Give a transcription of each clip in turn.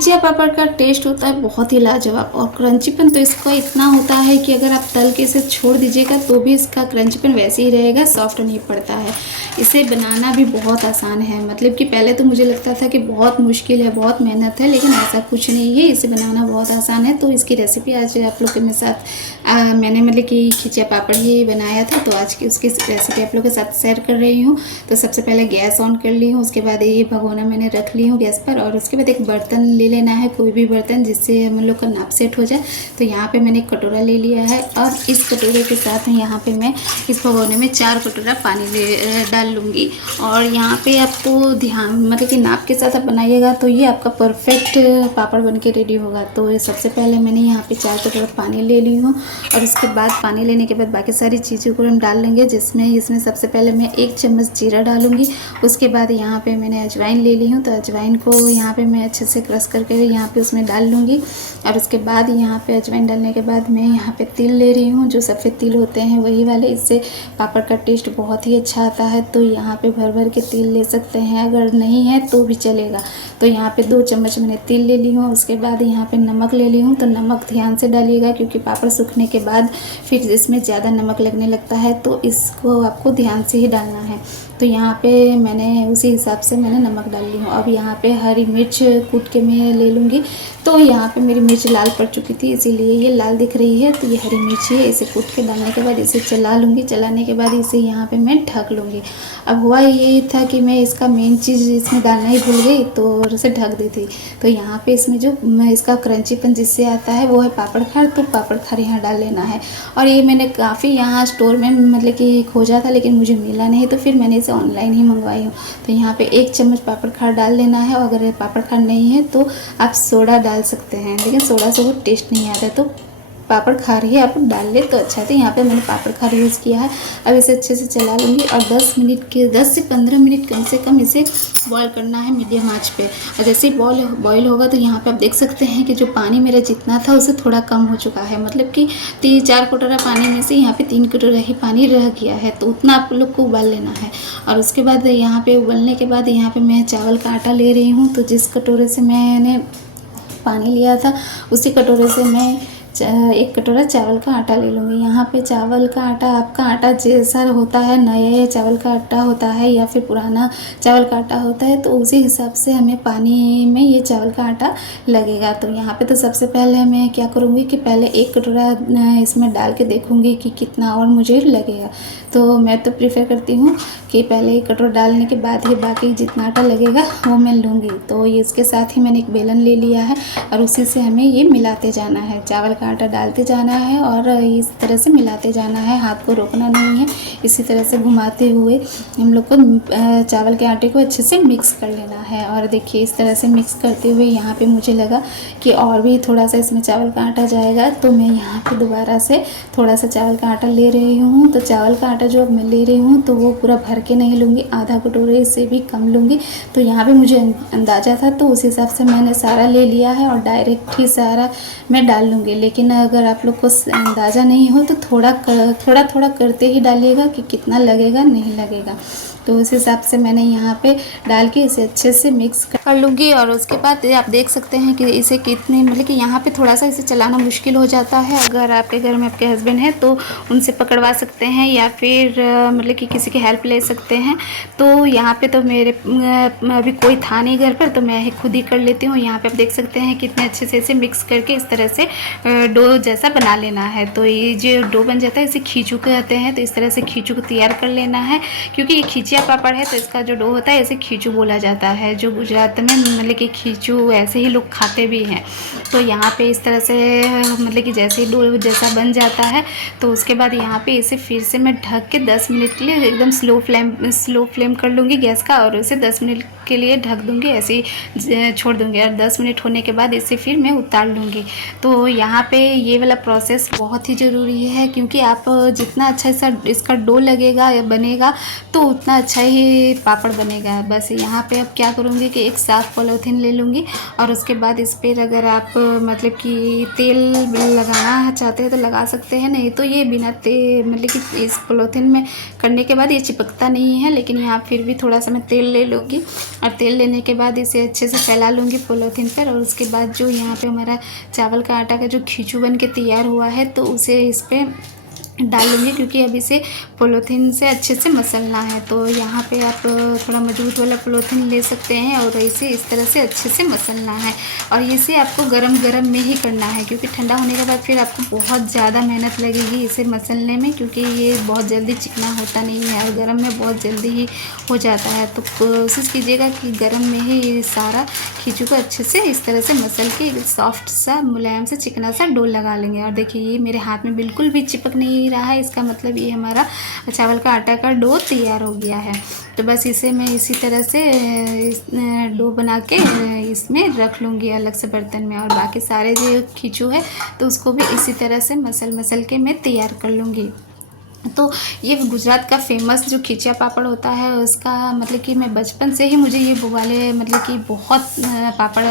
खिचिया पापड़ का टेस्ट होता है बहुत ही लाजवाब और क्रंचीपन तो इसका इतना होता है कि अगर आप तल के इसे छोड़ दीजिएगा तो भी इसका क्रंचीपन वैसे ही रहेगा, सॉफ्ट नहीं पड़ता है। इसे बनाना भी बहुत आसान है, मतलब कि पहले तो मुझे लगता था कि बहुत मुश्किल है, बहुत मेहनत है, लेकिन ऐसा कुछ नहीं है। इसे बनाना बहुत आसान है। तो इसकी रेसिपी आज आप लोग के मेरे साथ मैंने मतलब कि खिचिया पापड़ ही बनाया था, तो आज की उसकी रेसिपी आप लोग के साथ शेयर कर रही हूँ। तो सबसे पहले गैस ऑन कर ली हूँ, उसके बाद ये भगोना मैंने रख ली हूँ गैस पर, और उसके बाद एक बर्तन ले लेना है, कोई भी बर्तन जिससे हम लोग का नाप सेट हो जाए। तो यहाँ पे मैंने एक कटोरा ले लिया है और इस कटोरे के साथ यहाँ पे मैं इस भगोने में 4 कटोरा पानी डाल लूँगी। और यहाँ पे आपको ध्यान मतलब कि नाप के साथ आप बनाइएगा तो ये आपका परफेक्ट पापड़ बन के रेडी होगा। तो सबसे पहले मैंने यहाँ पे 4 कटोरा पानी ले ली हूँ और उसके बाद पानी लेने के बाद बाकी सारी चीज़ों को हम डाल लेंगे, जिसमें इसमें सबसे पहले मैं 1 चम्मच जीरा डालूँगी। उसके बाद यहाँ पे मैंने अजवाइन ले ली हूँ, तो अजवाइन को यहाँ पे मैं अच्छे से क्रश करके यहाँ पे उसमें डाल लूँगी। और उसके बाद यहाँ पे अजवाइन डालने के बाद मैं यहाँ पे तिल ले रही हूँ, जो सफ़ेद तिल होते हैं वही वाले। इससे पापड़ का टेस्ट बहुत ही अच्छा आता है। तो यहाँ पे भर भर के तिल ले सकते हैं, अगर नहीं है तो भी चलेगा। तो यहाँ पे 2 चम्मच मैंने तिल ले ली हूँ। उसके बाद यहाँ पे नमक ले ली हूँ, तो नमक ध्यान से डालिएगा क्योंकि पापड़ सूखने के बाद फिर इसमें ज़्यादा नमक लगने लगता है, तो इसको आपको ध्यान से ही डालना है। तो यहाँ पे मैंने उसी हिसाब से मैंने नमक डाल ली हूँ। अब यहाँ पे हरी मिर्च कूट के मैं ले लूँगी। तो यहाँ पे मेरी मिर्च लाल पड़ चुकी थी, इसीलिए ये लाल दिख रही है। तो ये हरी मिर्च है, इसे कूट के डालने के बाद इसे चला लूँगी। चलाने के बाद इसे यहाँ पे मैं ढक लूँगी। अब हुआ ये था कि मैं इसका मेन चीज़ इसमें डालना ही भूल गई, तो उसे ढक दी थी। तो यहाँ पे इसमें जो इसका क्रंचीपन जिससे आता है वो है पापड़ खार। तो पापड़ खार यहाँ डाल लेना है। और ये मैंने काफ़ी यहाँ स्टोर में मतलब कि खोजा था, लेकिन मुझे मिला नहीं, तो फिर मैंने इसे ऑनलाइन ही मंगवाई हूँ। तो यहाँ पे 1 चम्मच पापड़ खार डाल लेना है। और अगर पापड़ खार नहीं है तो आप सोडा डाल सकते हैं, लेकिन सोडा से वो टेस्ट नहीं आता, तो पापड़ खार ही आप डाल ले तो अच्छा है। तो यहाँ पे मैंने पापड़ खार यूज़ किया है। अब इसे अच्छे से चला लूँगी और 10 से 15 मिनट कम से कम इसे बॉईल करना है मीडियम आंच पे। और जैसे ही बॉईल होगा तो यहाँ पे आप देख सकते हैं कि जो पानी मेरा जितना था उससे थोड़ा कम हो चुका है, मतलब कि 4 कटोरा पानी में से यहाँ पे 3 कटोरा ही पानी रह गया है। तो उतना आप लोग को उबाल लेना है। और उसके बाद यहाँ पे उबलने के बाद यहाँ पे मैं चावल का आटा ले रही हूँ। तो जिस कटोरे से मैंने पानी लिया था उसी कटोरे से मैं 1 कटोरा चावल का आटा ले लूँगी। यहाँ पे चावल का आटा आपका आटा जैसा होता है, नए चावल का आटा होता है या फिर पुराना चावल का आटा होता है, तो उसी हिसाब से हमें पानी में ये चावल का आटा लगेगा। तो यहाँ पे तो सबसे पहले मैं क्या करूँगी कि पहले 1 कटोरा इसमें डाल के देखूँगी कि कितना और मुझे लगेगा। तो मैं तो प्रीफर करती हूँ कि पहले 1 कटोरा डालने के बाद ही बाकी जितना आटा लगेगा वो मैं लूँगी। तो ये इसके साथ ही मैंने एक बेलन ले लिया है और उसी से हमें ये मिलाते जाना है। चावल का आटा डालते जाना है और इस तरह से मिलाते जाना है, हाथ को रोकना नहीं है। इसी तरह से घुमाते हुए हम लोग को चावल के आटे को अच्छे से मिक्स कर लेना है। और देखिए इस तरह से मिक्स करते हुए यहाँ पे मुझे लगा कि और भी थोड़ा सा इसमें चावल का आटा जाएगा, तो मैं यहाँ पे दोबारा से थोड़ा सा चावल का आटा ले रही हूँ। तो चावल का आटा जो मैं ले रही हूँ तो वो पूरा भर के नहीं लूँगी, आधा कटोरे से भी कम लूँगी। तो यहाँ पे मुझे अंदाज़ा था, तो उस हिसाब से मैंने सारा ले लिया है और डायरेक्ट ही सारा मैं डाल लूँगी। लेकिन अगर आप लोग को अंदाज़ा नहीं हो तो थोड़ा थोड़ा करते ही डालिएगा कि कितना लगेगा नहीं लगेगा। तो उस हिसाब से मैंने यहाँ पे डाल के इसे अच्छे से मिक्स कर लूँगी। और उसके बाद आप देख सकते हैं कि इसे कितने मतलब कि यहाँ पे थोड़ा सा इसे चलाना मुश्किल हो जाता है। अगर आपके घर में आपके हस्बैंड हैं तो उनसे पकड़वा सकते हैं या फिर मतलब कि किसी की हेल्प ले सकते हैं। तो यहाँ पे तो मेरे अभी कोई था नहीं घर पर, तो मैं खुद ही कर लेती हूँ। यहाँ पे आप देख सकते हैं कितने अच्छे से इसे मिक्स करके इस तरह से डो जैसा बना लेना है। तो ये जो डो बन जाता है इसे खींचू कहते हैं। तो इस तरह से खींचू को तैयार कर लेना है, क्योंकि ये खिचिया पापड़ है तो इसका जो डो होता है इसे खींचू बोला जाता है। जो गुजरात में मतलब कि खींचू ऐसे ही लोग खाते भी हैं। तो यहाँ पे इस तरह से मतलब कि जैसे ही डो जैसा बन जाता है तो उसके बाद यहाँ पे इसे फिर से मैं ढक के 10 मिनट के लिए एकदम स्लो फ्लेम कर लूँगी गैस का, और इसे 10 मिनट के लिए ढक दूँगी, ऐसे ही छोड़ दूँगी। और 10 मिनट होने के बाद इसे फिर मैं उतार लूँगी। तो यहाँ पे ये वाला प्रोसेस बहुत ही ज़रूरी है, क्योंकि आप जितना अच्छा इसका डो लगेगा या बनेगा तो उतना अच्छा ही पापड़ बनेगा। बस यहाँ पे अब क्या करूँगी कि एक साफ पॉलीथीन ले लूँगी और उसके बाद इस पर अगर आप मतलब कि तेल लगाना चाहते हैं तो लगा सकते हैं, नहीं तो ये बिना मतलब कि इस पॉलीथीन में करने के बाद ये चिपकता नहीं है। लेकिन यहाँ फिर भी थोड़ा सा मैं तेल ले लूँगी और तेल लेने के बाद इसे अच्छे से फैला लूँगी पॉलीथीन पर। और उसके बाद जो यहाँ पे हमारा चावल का आटा का जो खींचू बन के तैयार हुआ है तो उसे इस पर डाल लूँगी, क्योंकि अब इसे पॉलीथीन से अच्छे से मसलना है। तो यहाँ पे आप थोड़ा मजबूत वाला पॉलीथीन ले सकते हैं और इसे इस तरह से अच्छे से मसलना है। और इसे आपको गरम गरम में ही करना है, क्योंकि ठंडा होने के बाद फिर आपको बहुत ज़्यादा मेहनत लगेगी इसे मसलने में, क्योंकि ये बहुत जल्दी चिकना होता नहीं है और गरम में बहुत जल्दी ही हो जाता है। तो कोशिश कीजिएगा कि गरम में ही ये सारा खींचू को अच्छे से इस तरह से मसल के सॉफ्ट सा मुलायम से चिकना सा डो लगा लेंगे। और देखिए ये मेरे हाथ में बिल्कुल भी चिपक नहीं रहा है, इसका मतलब ये हमारा चावल का आटा का डो तैयार हो गया है। तो बस इसे मैं इसी तरह से डो बना के इसमें रख लूँगी अलग से बर्तन में। और बाकी सारे जो खींचू है तो उसको भी इसी तरह से मसल के मैं तैयार कर लूँगी। तो ये गुजरात का फेमस जो खिचिया पापड़ होता है उसका मतलब कि मैं बचपन से ही मुझे ये वाले मतलब कि बहुत पापड़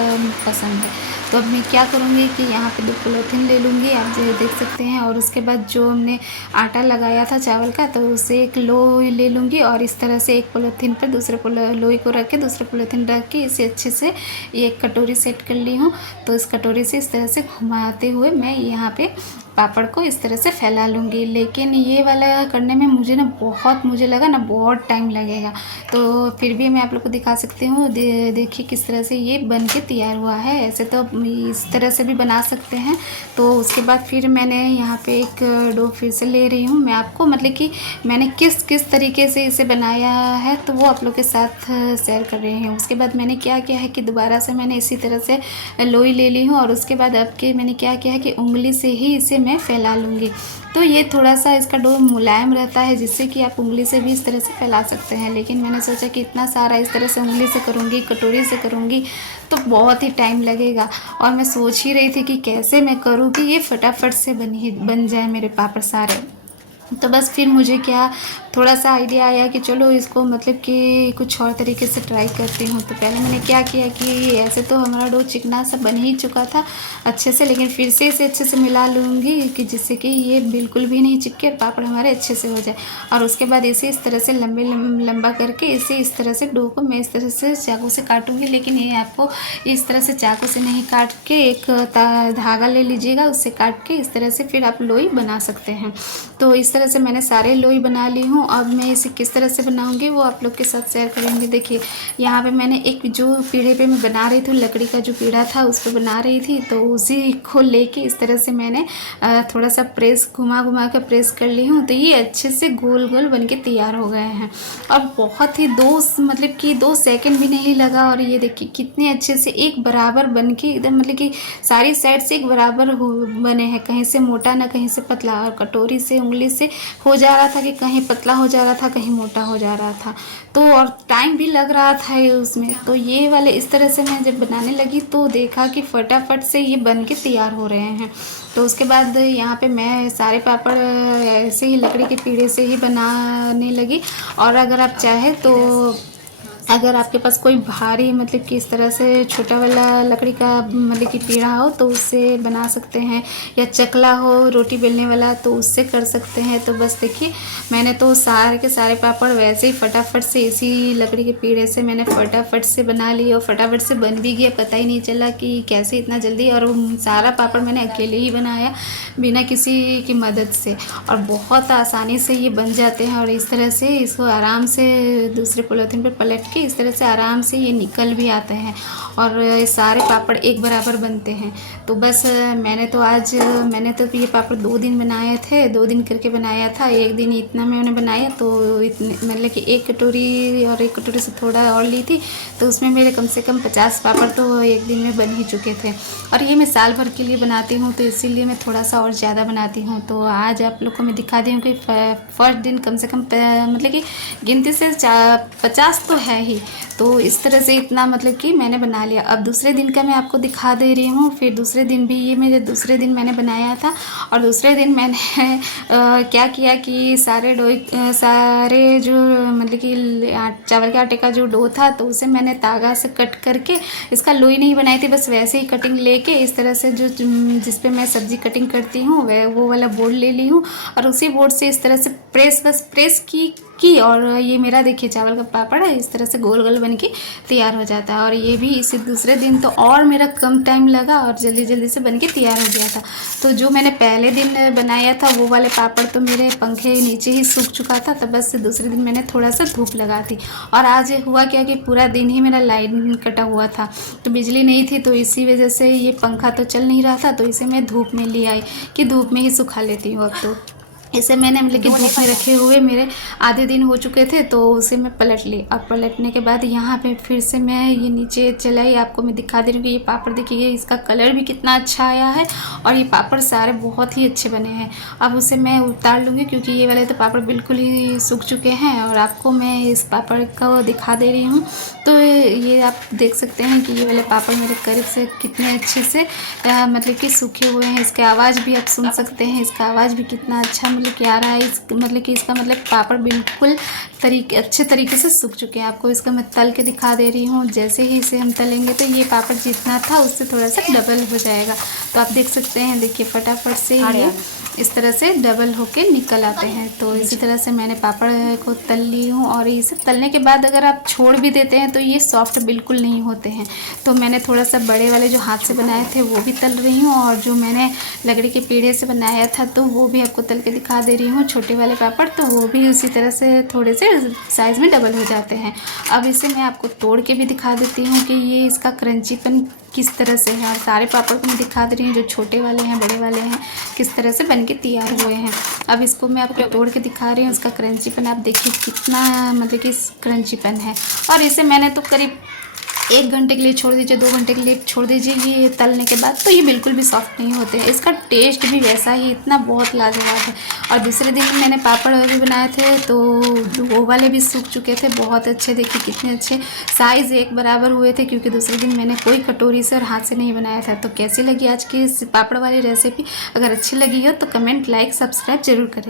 पसंद है। तो अब मैं क्या करूँगी कि यहाँ पे 2 पॉलीथीन ले लूँगी, आप जो देख सकते हैं। और उसके बाद जो हमने आटा लगाया था चावल का तो उसे एक लोई ले लूँगी और इस तरह से एक पॉलीथीन पर दूसरे लोई को रख के दूसरे पॉलीथीन रख के इसे अच्छे से एक कटोरी सेट कर ली हूँ। तो इस कटोरी से इस तरह से घुमाते हुए मैं यहाँ पे पापड़ को इस तरह से फैला लूँगी। लेकिन ये वाला करने में मुझे लगा ना बहुत टाइम लगेगा, तो फिर भी मैं आप लोग को दिखा सकती हूँ। देखिए किस तरह से ये बन के तैयार हुआ है। ऐसे तो इस तरह से भी बना सकते हैं। तो उसके बाद फिर मैंने यहाँ पे एक डो फिर से ले रही हूँ। मैं आपको मतलब कि मैंने किस तरीके से इसे बनाया है तो वो आप लोग के साथ शेयर कर रही हूँ। उसके बाद मैंने क्या किया है कि दोबारा से मैंने इसी तरह से लोई ले ली हूँ और उसके बाद अब के मैंने क्या किया है कि उंगली से ही इसे मैं फैला लूँगी। तो ये थोड़ा सा इसका डो मुलायम रहता है, जिससे कि आप उंगली से भी इस तरह से फैला सकते हैं। लेकिन मैंने सोचा कि इतना सारा इस तरह से उंगली से करूँगी, कटोरी से करूँगी तो बहुत ही टाइम लगेगा। और मैं सोच ही रही थी कि कैसे मैं करूँ कि ये फटाफट से बन जाए मेरे पापड़ सारे। तो बस फिर मुझे क्या थोड़ा सा आइडिया आया कि चलो इसको मतलब कि कुछ और तरीके से ट्राई करती हूँ। तो पहले मैंने क्या किया कि ऐसे तो हमारा डो चिकना सा बन ही चुका था अच्छे से, लेकिन फिर से इसे अच्छे से मिला लूँगी कि जिससे कि ये बिल्कुल भी नहीं चिपके और पापड़ हमारे अच्छे से हो जाए। और उसके बाद इसे इस तरह से लंबा करके इसे इस तरह से डो को मैं इस तरह से चाकू से काटूँगी। लेकिन ये आपको इस तरह से चाकू से नहीं काट के एक धागा ले लीजिएगा, उससे काट के इस तरह से फिर आप लोई बना सकते हैं। तो इस तरह से मैंने सारे लोई बना ली हूँ। अब मैं इसे किस तरह से बनाऊँगी वो आप लोग के साथ शेयर करेंगे। देखिए यहाँ पे मैंने एक जो पीढ़े पे मैं बना रही थी, लकड़ी का जो पीढ़ा था उस पर बना रही थी, तो उसी को लेके इस तरह से मैंने थोड़ा सा प्रेस घुमा कर प्रेस कर ली हूँ। तो ये अच्छे से गोल गोल बन के तैयार हो गए हैं। और बहुत ही मतलब कि 2 सेकंड भी नहीं लगा। और ये देखिए कितने अच्छे से एक बराबर बन के एकदम मतलब कि सारी साइड से एक बराबर बने हैं, कहीं से मोटा ना कहीं से पतला। और कटोरी से उंगली से हो जा रहा था कि कहीं पतला हो जा रहा था कहीं मोटा हो जा रहा था। तो और टाइम भी लग रहा था ये उसमें। तो ये वाले इस तरह से मैं जब बनाने लगी तो देखा कि फटाफट से ये बन के तैयार हो रहे हैं। तो उसके बाद यहाँ पे मैं सारे पापड़ ऐसे ही लकड़ी के पीढ़े से ही बनाने लगी। और अगर आप चाहें तो अगर आपके पास कोई भारी मतलब कि इस तरह से छोटा वाला लकड़ी का मतलब कि पीढ़ा हो तो उससे बना सकते हैं, या चकला हो रोटी बेलने वाला तो उससे कर सकते हैं। तो बस देखिए मैंने तो सारे के सारे पापड़ वैसे ही फटाफट से इसी लकड़ी के पीढ़े से मैंने फटाफट से बना लिए और फटाफट से बन भी गया, पता ही नहीं चला कि कैसे इतना जल्दी। और सारा पापड़ मैंने अकेले ही बनाया बिना किसी की मदद से, और बहुत आसानी से ये बन जाते हैं। और इस तरह से इसको आराम से दूसरे पॉलीथीन पर पलट के इस तरह से आराम से ये निकल भी आते हैं और सारे पापड़ एक बराबर बनते हैं। तो बस मैंने तो ये पापड़ 2 दिन बनाए थे, 2 दिन करके बनाया था। एक दिन इतना मैंने बनाया तो इतने मतलब कि 1 कटोरी और 1 कटोरी से थोड़ा और ली थी, तो उसमें मेरे कम से कम 50 पापड़ तो एक दिन में बन ही चुके थे। और ये मैं साल भर के लिए बनाती हूँ तो इसीलिए मैं थोड़ा सा और ज़्यादा बनाती हूँ। तो आज आप लोग को मैं दिखा दी हूँ कि फर्स्ट दिन कम से कम मतलब कि गिनती से 50 तो है ही। तो इस तरह से इतना मतलब कि मैंने बना लिया। अब दूसरे दिन का मैं आपको दिखा दे रही हूँ। फिर दूसरे दिन भी ये मेरे दूसरे दिन मैंने बनाया था, और दूसरे दिन मैंने क्या किया कि सारे जो मतलब कि चावल के आटे का जो डो था तो उसे मैंने तागा से कट करके, इसका लोई नहीं बनाई थी, बस वैसे ही कटिंग लेके इस तरह से जो जिस पे मैं सब्जी कटिंग करती हूँ वो वाला बोर्ड ले ली हूँ। और उसी बोर्ड से इस तरह से प्रेस की की और ये मेरा देखिए चावल का पापड़ है इस तरह से गोल गोल बन के तैयार हो जाता है। और ये भी इसी दूसरे दिन तो और मेरा कम टाइम लगा और जल्दी जल्दी से बन के तैयार हो गया था। तो जो मैंने पहले दिन बनाया था वो वाले पापड़ तो मेरे पंखे नीचे ही सूख चुका था, तो बस दूसरे दिन मैंने थोड़ा सा धूप लगा दी। और आज हुआ क्या कि पूरा दिन ही मेरा लाइन कटा हुआ था, तो बिजली नहीं थी, तो इसी वजह से ये पंखा तो चल नहीं रहा था, तो इसे मैं धूप में ले आई कि धूप में ही सुखा लेती हूँ। अब तो इसे मैंने मतलब कि धूप में रखे हुए मेरे आधे दिन हो चुके थे, तो उसे मैं पलट ली। और पलटने के बाद यहाँ पे फिर से मैं ये नीचे चलाई, आपको मैं दिखा दे रही हूँ कि ये पापड़ देखिए इसका कलर भी कितना अच्छा आया है और ये पापड़ सारे बहुत ही अच्छे बने हैं। अब उसे मैं उतार लूँगी क्योंकि ये वाले तो पापड़ बिल्कुल ही सूख चुके हैं और आपको मैं इस पापड़ का दिखा दे रही हूँ। तो ये आप देख सकते हैं कि ये वाले पापड़ मेरे करीब से कितने अच्छे से मतलब कि सूखे हुए हैं। इसके आवाज़ भी आप सुन सकते हैं, इसका आवाज़ भी कितना अच्छा मतलब कि आ रहा है। इस मतलब कि इसका मतलब पापड़ बिल्कुल अच्छे तरीके से सूख चुके हैं। आपको इसका मैं तल के दिखा दे रही हूँ। जैसे ही इसे हम तलेंगे तो ये पापड़ जितना था उससे थोड़ा सा डबल हो जाएगा। तो आप देख सकते हैं, देखिए फटाफट से ये इस तरह से डबल होके निकल आते हैं। तो इसी तरह से मैंने पापड़ को तल ली हूँ। और इसे तलने के बाद अगर आप छोड़ भी देते हैं तो ये सॉफ्ट बिल्कुल नहीं होते हैं। तो मैंने थोड़ा सा बड़े वाले जो हाथ से बनाए थे वो भी तल रही हूँ, और जो मैंने लकड़ी के पेड़े से बनाया था तो वो भी आपको तल के दिखा दे रही हूँ। छोटे वाले पापड़ तो वो भी उसी तरह से थोड़े से साइज़ में डबल हो जाते हैं। अब इसे मैं आपको तोड़ के भी दिखा देती हूँ कि ये इसका क्रंचीपन किस तरह से है। और सारे पापड़ को मैं दिखा दे रही हूँ, जो छोटे वाले हैं बड़े वाले हैं किस तरह से बन के तैयार हुए हैं। अब इसको मैं आपको तोड़ के दिखा रही हूँ। इसका क्रंचीपन आप देखिए कितना मतलब कि क्रंचीपन है। और इसे मैंने तो करीब 1 घंटे के लिए छोड़ दीजिए, 2 घंटे के लिए छोड़ दीजिए ये तलने के बाद, तो ये बिल्कुल भी सॉफ्ट नहीं होते हैं। इसका टेस्ट भी वैसा ही इतना बहुत लाजवाब है। और दूसरे दिन मैंने पापड़ भी बनाए थे तो वो वाले भी सूख चुके थे, बहुत अच्छे। देखिए कितने अच्छे साइज़ एक बराबर हुए थे, क्योंकि दूसरे दिन मैंने कोई कटोरी से और हाथ से नहीं बनाया था। तो कैसी लगी आज की इस पापड़ वाली रेसिपी? अगर अच्छी लगी हो तो कमेंट, लाइक, सब्सक्राइब ज़रूर करें।